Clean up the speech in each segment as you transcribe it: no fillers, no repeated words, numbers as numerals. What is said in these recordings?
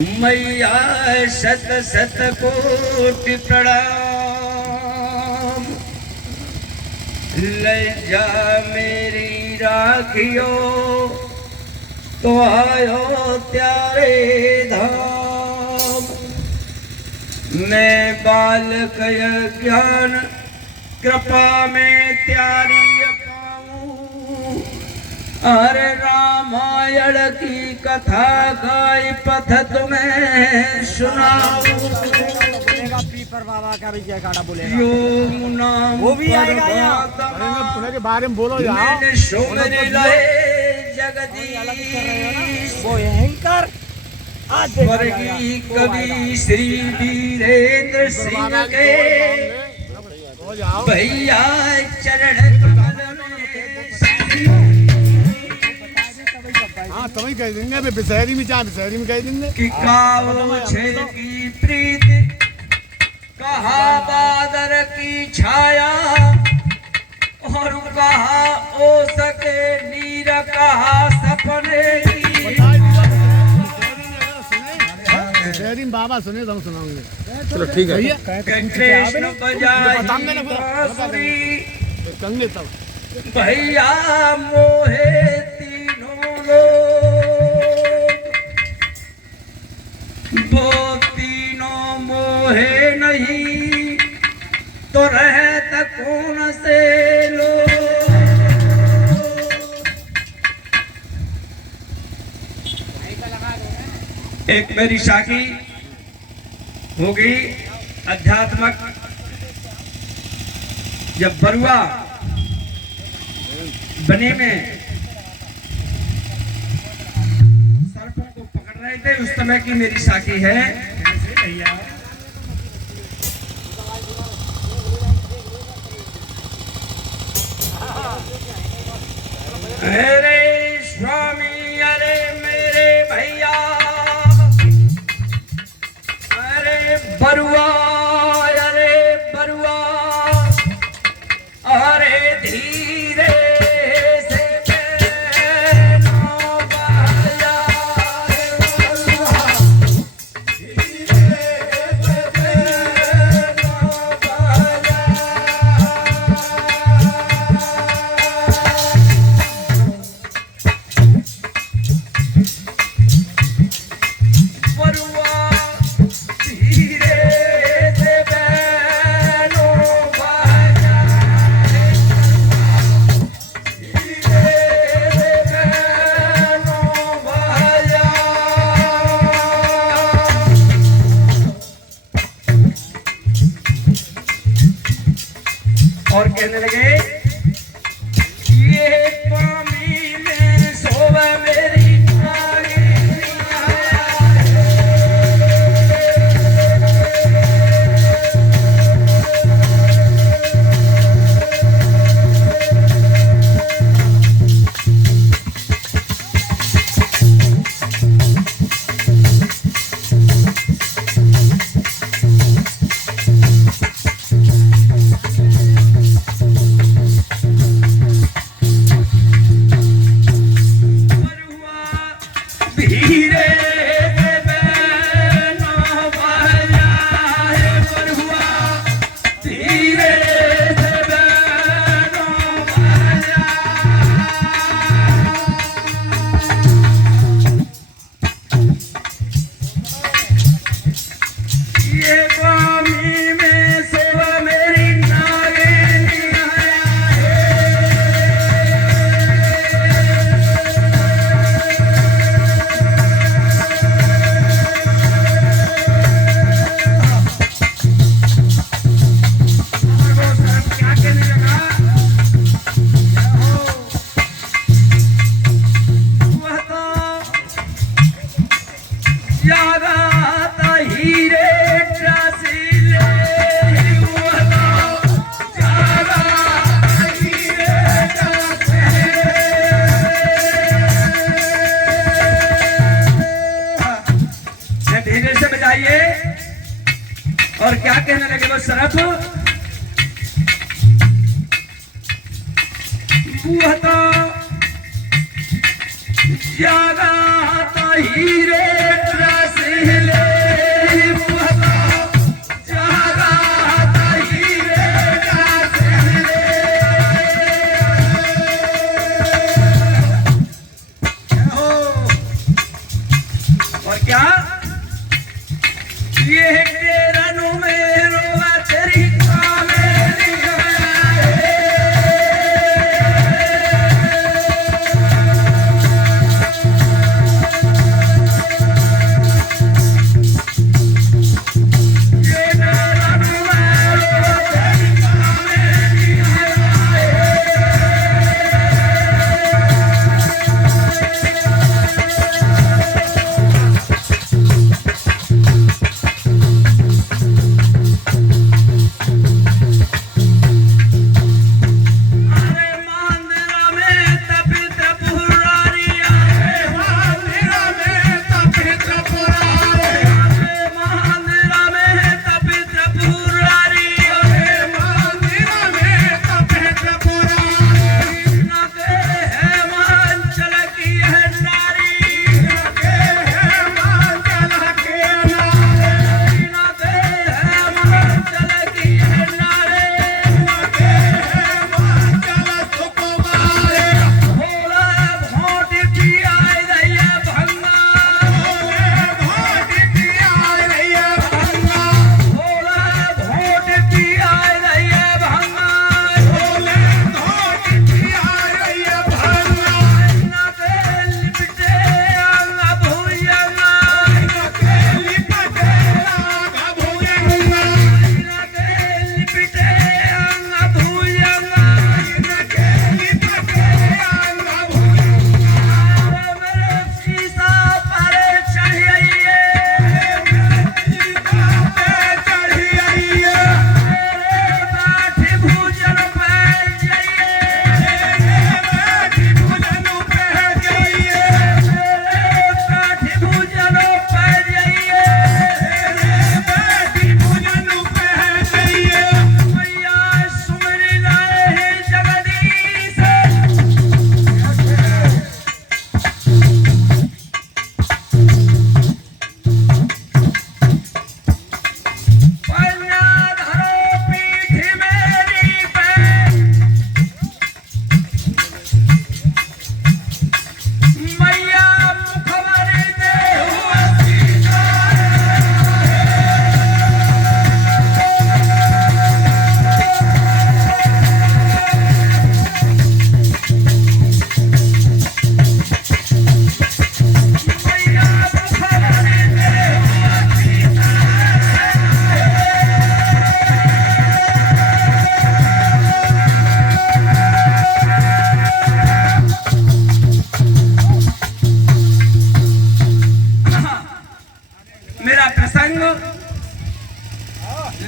मैया शत शत कोटि प्रणाम। ले जा मेरी राखियो तो आयो त्यारे धाम। मैं बालक ज्ञान कृपा में त्यारी पाऊं। अरे रामायण की कथा गाय पथ तुम्हें सुनाऊं। पीपर बाबा का भी जयकारा बोलेगा। यमुना वो भी आएगा यहाँ। पुणे के बारे में बोलो यार। मैंने सुमर लहे जगदीश। वो यहीं कर आज स्वर्गीय कवि श्री वीरेंद्र सिंह के भैया चरण कमल में हाँ तभी कह देंगे बिसहरी में चाहे बिसहरी में कह देंगे कि काओ छे की प्रीत कहा बादर की छाया और कहा ओ सके नीर कहा सपने की। बिसहरी में बाबा सुने तो हम सुनाओगे। चलो ठीक है कृष्ण बजाई बांसुरी कंगे तब भैया मोहे तीनों लोग। वो तीनों मोहे नहीं तो रहत कौन से लोग। एक मेरी साखी होगी अध्यात्मक। जब बरुआ बने में सर्पों को पकड़ रहे थे उस समय की मेरी साखी है। अरे स्वामी अरे मेरे भैया अरे बरुआ अरे बरुआ अरे धीरे से बैठो बाजा रे बरुआ। धीरे से बैठो बाजा। बरुआ धीरे से बैठो बाजा रे धीरे से बैठो बाजा। और कहने लगे ये पानी में सोवे मेरी नागिनिया। धीरे से बैठो बाजा रे बरुआ। धीरे से बैठो बाजा। ये पानी में सोवा मेरी नागिनिया है। क्या कहने लगा वह तो ज्यादा आता हीरे रसीले। वह तो ज्यादा हीरे रसीले। धीरे से बजाइए। और क्या कहने लगे वो सरफ वह तो ज्यादा हीरे रसीले। क्या ये रनु में रोवा तेरी कामेरी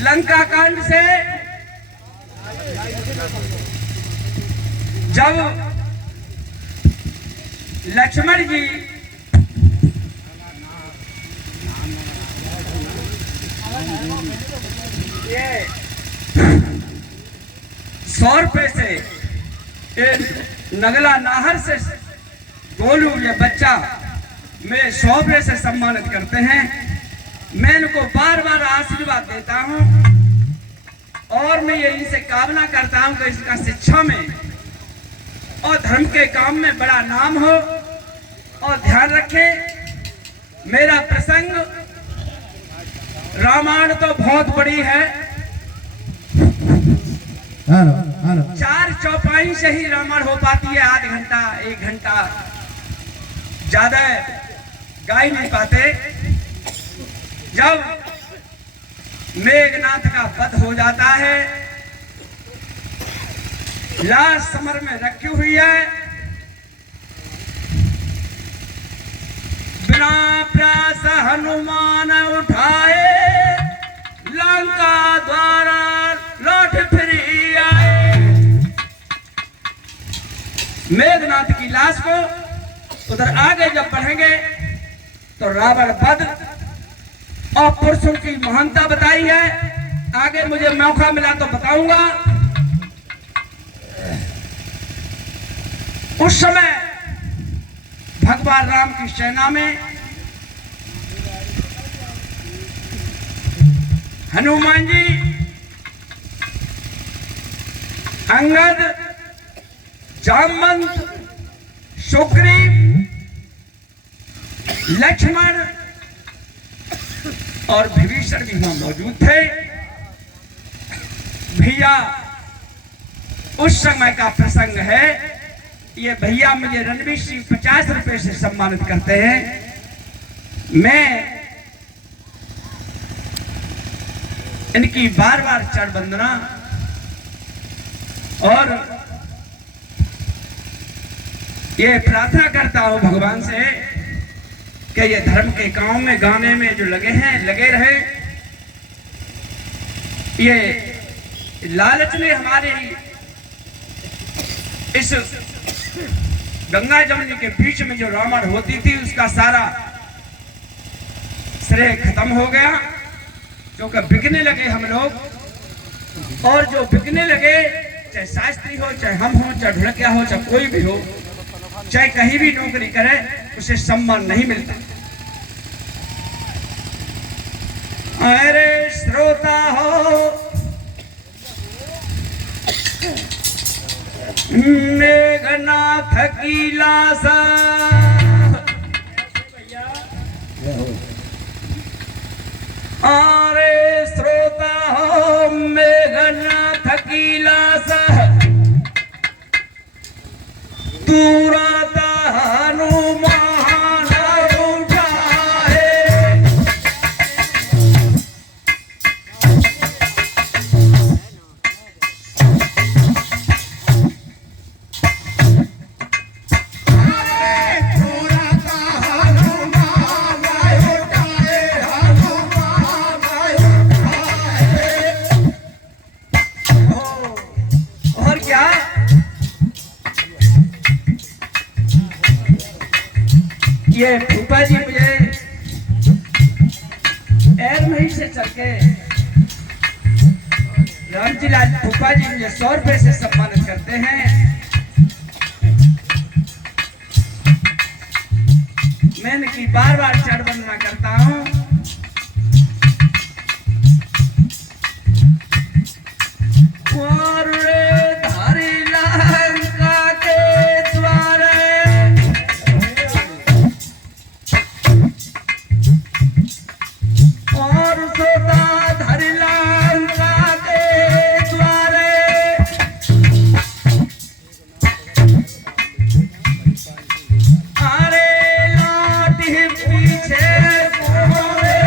लंका कांड से जब लक्ष्मण जी ये 100 रुपए से नगला नाहर से गोलू ये बच्चा मैं 100 रुपए से सम्मानित करते हैं। मैं इनको बार बार आशीर्वाद देता हूं और मैं यही से कामना करता हूं कि इसका शिक्षा में और धर्म के काम में बड़ा नाम हो। और ध्यान रखें मेरा प्रसंग रामायण तो बहुत बड़ी है, 4 चौपाई से ही रामायण हो पाती है, आध घंटा 1 घंटा ज्यादा गा ही नहीं पाते। जब मेघनाथ का वध हो जाता है, लाश समर में रखी हुई है, बिना प्रयास हनुमान उठाए लंका द्वारा लौट फिर आए। मेघनाथ की लाश को उधर आगे जब बढ़ेंगे तो रावण वध और पुरुषों की महानता बताई है। आगे मुझे मौका मिला तो बताऊंगा। उस समय भगवान राम की सेना में हनुमान जी, अंगद, जामवंत, सुग्रीव, लक्ष्मण और विभीषण भी वहां मौजूद थे। भैया उस समय का प्रसंग है। ये भैया मुझे रणवीर सिंह 50 रुपए से सम्मानित करते हैं। मैं इनकी बार बार चरण वंदना और ये प्रार्थना करता हूं भगवान से कि ये धर्म के काम में गाने में जो लगे हैं लगे रहे। ये लालच में हमारे इस गंगा जमुनी के बीच में जो रावण होती थी उसका सारा श्रेय खत्म हो गया, क्योंकि बिकने लगे हम लोग। और जो बिकने लगे, चाहे शास्त्री हो, चाहे हम हो, चाहे ढुलकिया हो, चाहे कोई भी हो, चाहे कहीं भी नौकरी करे, उसे सम्मान नहीं मिलता। अरे श्रोता हो मेघनाथ की लाशा, अरे श्रोता हो मेघनाथ की लाशा, तुरंत हनुमान उठाए। और क्या ये फूफा जी मुझे एयरमही से चल के रामजी लाल फूफा जी मुझे 100 रुपए से सम्मानित करते हैं। मैं इनकी बार बार चरण वंदना करता हूं। और धारी लंका के द्वारे, और सोता धरी लंका के द्वारे, अरे लाठी पीछे घूमे।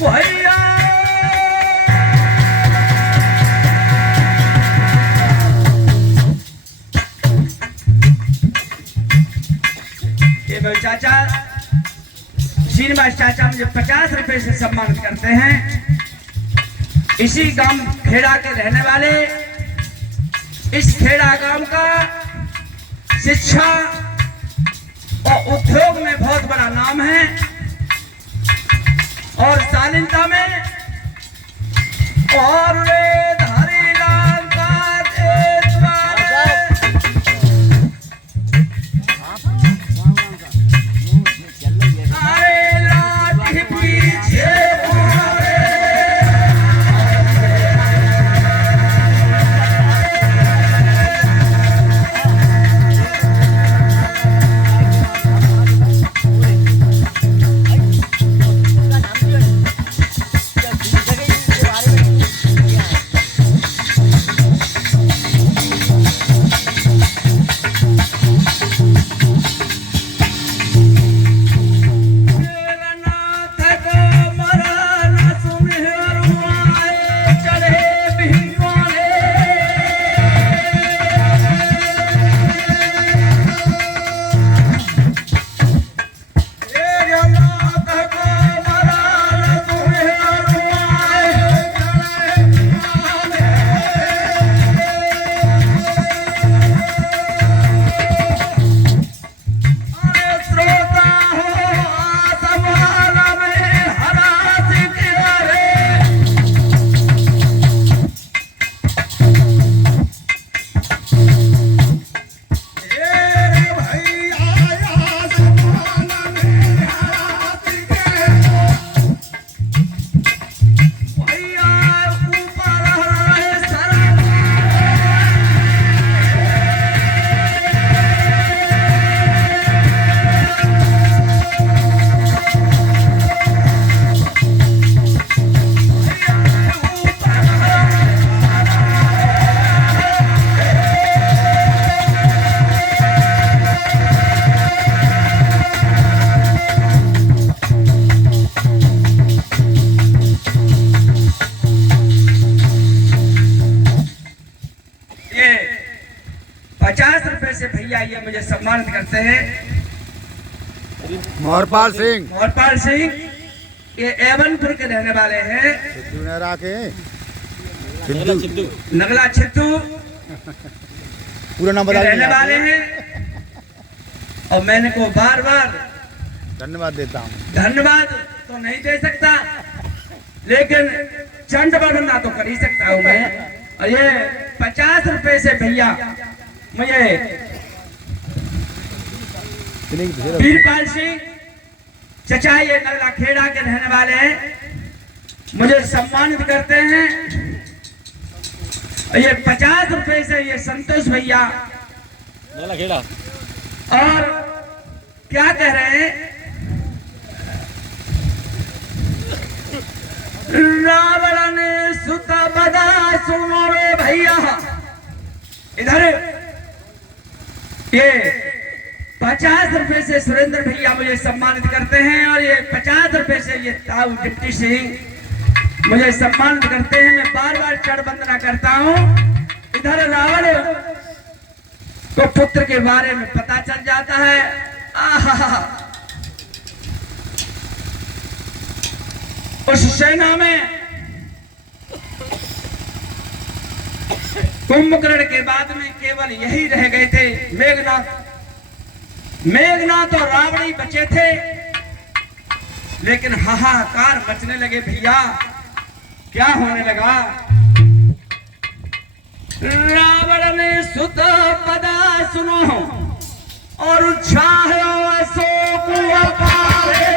भैया ये मेरे चाचा श्रीनिवास चाचा मुझे 50 रुपए से सम्मानित करते हैं। इसी गांव खेड़ा के रहने वाले, इस खेड़ा गांव का शिक्षा और उद्योग में बहुत बड़ा नाम है और शालीनता में। और वे धारी लंका के द्वारे, अरे लाठी पीछे घूमे। भैया ये मुझे सम्मानित करते हैं। मोहरपाल सिंह मोहरपाल सिंह ये एवनपुर के रहने वाले हैं। सिद्धू ने राखे नगला छिद्दू पूरा नाम के बता रहने वाले दीजिए। हैं और मैंने को बार बार धन्यवाद देता हूँ। धन्यवाद तो नहीं दे सकता, लेकिन चंड वंदना तो कर ही सकता हूँ मैं। और ये 50 रुपए से भैया मुझे वीरपाल सिंह चचा ये नगला खेड़ा के रहने वाले हैं, मुझे सम्मानित करते हैं। और ये 50 रुपए से ये संतोष भैया और क्या कह रहे हैं, रावण ने सुत बदा सुनो रे भैया। इधर ये 50 रुपए से सुरेंद्र भैया मुझे सम्मानित करते हैं और ये 50 रुपए से ये ताऊ डिप्टी सिंह मुझे सम्मानित करते हैं। मैं बार बार चढ़ वंदना करता हूँ। इधर रावण को पुत्र के बारे में पता चल जाता है। आहा, उस सेना में कुंभकर्ण के बाद में केवल यही रह गए थे, मेघनाथ और रावण बचे थे। लेकिन हाहाकार मचने लगे भैया। क्या होने लगा, रावण ने सुत पदा सुनो और छायो अशोक अपारे।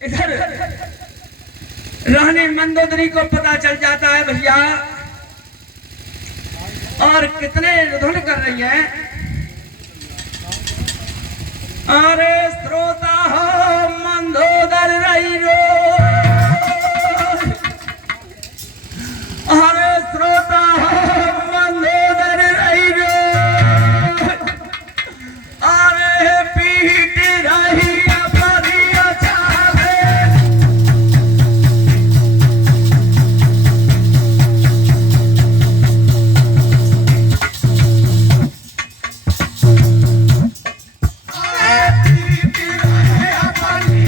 इधर रहने मंदोदरी को पता चल जाता है भैया, और कितने धुन कर रही है। अरे श्रोता हो मंदोदर रही रो, अरे श्रोता हो मंदोदर रही रो, अरे पीट रही Apani,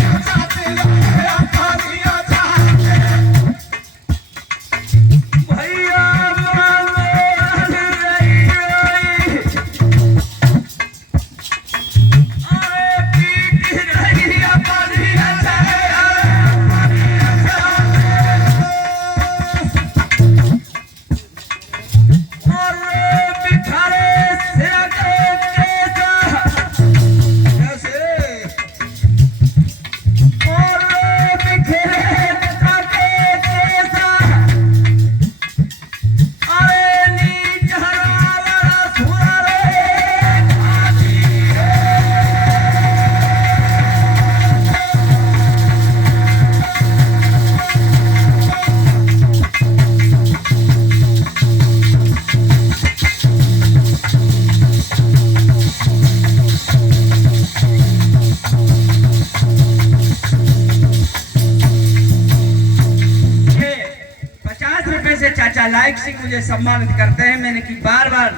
सिंह मुझे सम्मानित करते हैं। मैंने की बार बार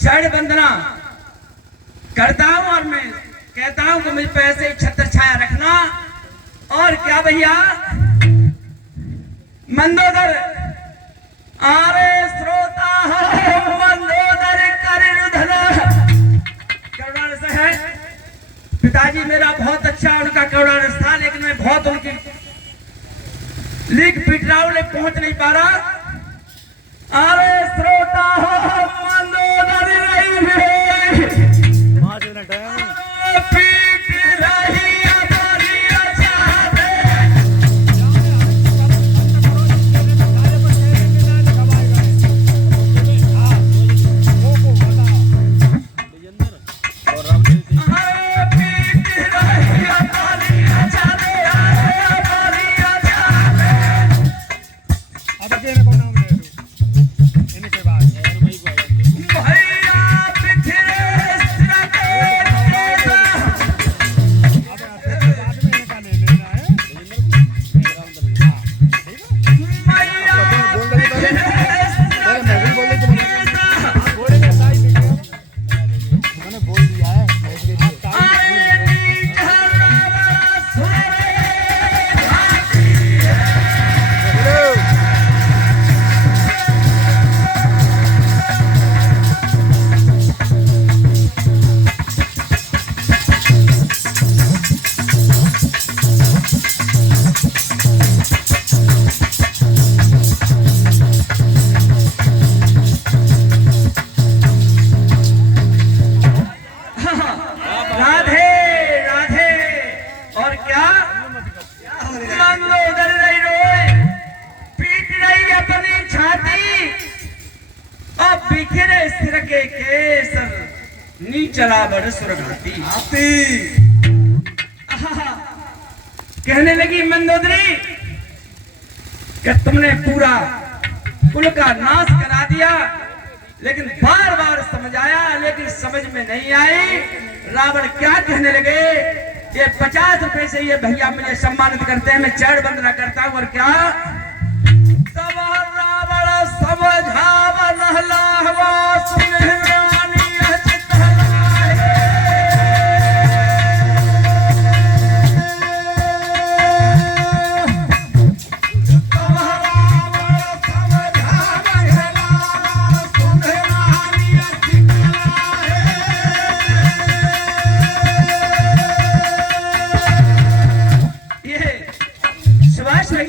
चरण वंदना करता हूं और मैं कहता हूं कि मुझ पे ऐसे ही छत्र छाया रखना। और क्या भैया मंदोदर आरे श्रोता हो मंदोदर करुणा से है। पिताजी मेरा बहुत अच्छा उनका करुणा रस था, लेकिन मैं बहुत उनकी लीक पीट रहा हूं, लेकिन पहुंच नहीं पा रहा। अरे श्रोता हो मंदोदर रही पीट रही नीचला बड़ सुरघाती कहने लगी मंदोदरी कि तुमने पूरा कुल का नाश करा दिया, लेकिन बार बार समझाया लेकिन समझ में नहीं आई। रावण क्या कहने लगे, ये 50 रुपए से ये भैया मुझे सम्मानित करते हैं, मैं चरण वंदना करता हूं। और क्या तब रावण समझावा नहलावा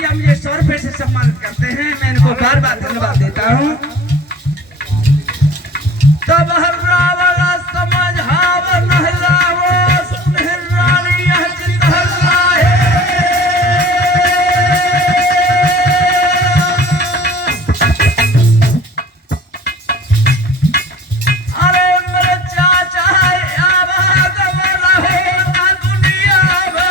मुझे 100 रुपए से सम्मानित करते हैं, मैं इनको बार बार धन्यवाद देता हूँ। तब रावण समझाव नहलावो सुनहरानी यह चितहलाए। अरे मेरे चाचा आवाज वाला होता दुनिया में।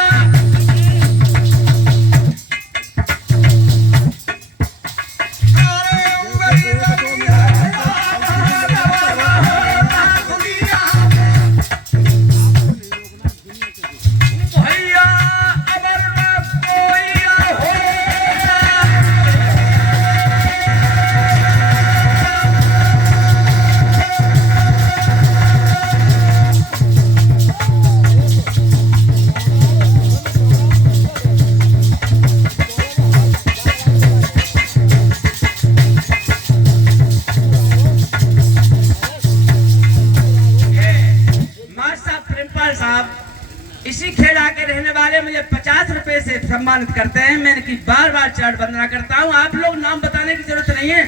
इसी खेड़ा के रहने वाले मुझे 50 रुपए से सम्मानित करते हैं, मैं इनकी बार बार चरण वंदना करता हूँ। आप लोग नाम बताने की जरूरत नहीं है,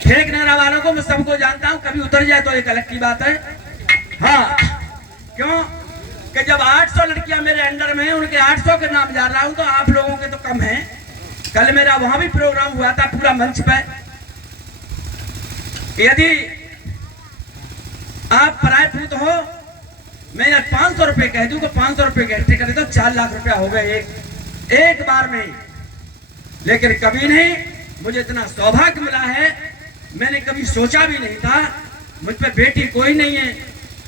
खेड़ नहरा वालों को मैं सबको जानता हूँ, कभी उतर जाए तो एक अलग की बात है। हाँ, क्यों कि जब 800 लड़कियां मेरे अंडर में हैं, उनके 800 के नाम जा रहा हूँ तो आप लोगों के तो कम है। कल मेरा वहां भी प्रोग्राम हुआ था पूरा मंच पे। यदि आप परायभूत हो, मैं 500 रुपए कह दूं तो 500 रुपए इकट्ठे करे तो 4 लाख रुपया हो गए एक बार में। लेकिन कभी नहीं, मुझे इतना सौभाग्य मिला है, मैंने कभी सोचा भी नहीं था। मुझ पे बेटी कोई नहीं है,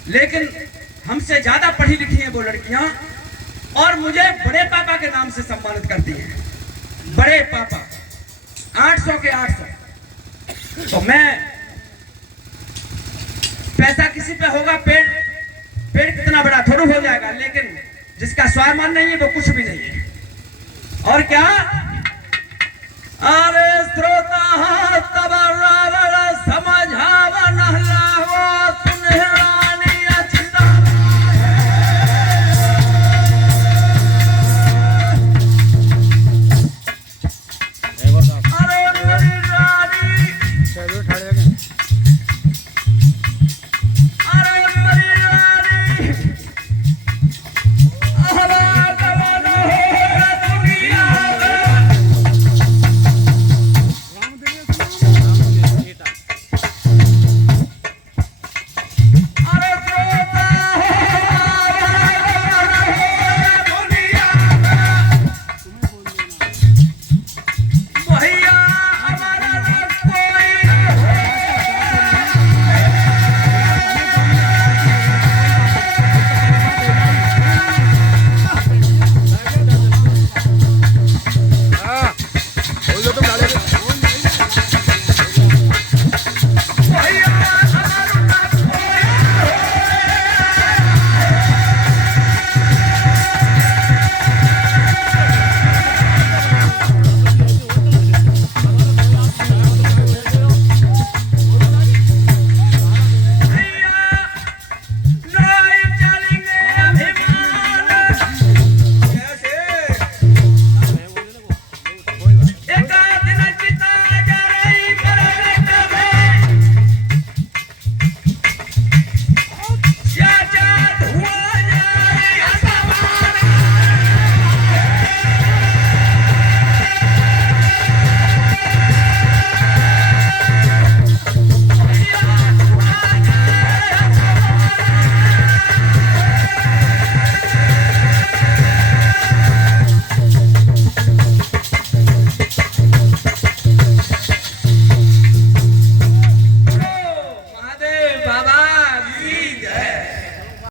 लेकिन हमसे ज्यादा पढ़ी लिखी हैं वो लड़कियां, और मुझे बड़े पापा के नाम से सम्मानित करती हैं। बड़े पापा 800 के 800। तो मैं पैसा किसी पे होगा, पेड़ पेड़ कितना बड़ा थोड़ा हो जाएगा, लेकिन जिसका स्वाभिमान नहीं है वो कुछ भी नहीं है। और क्या, अरे श्रोता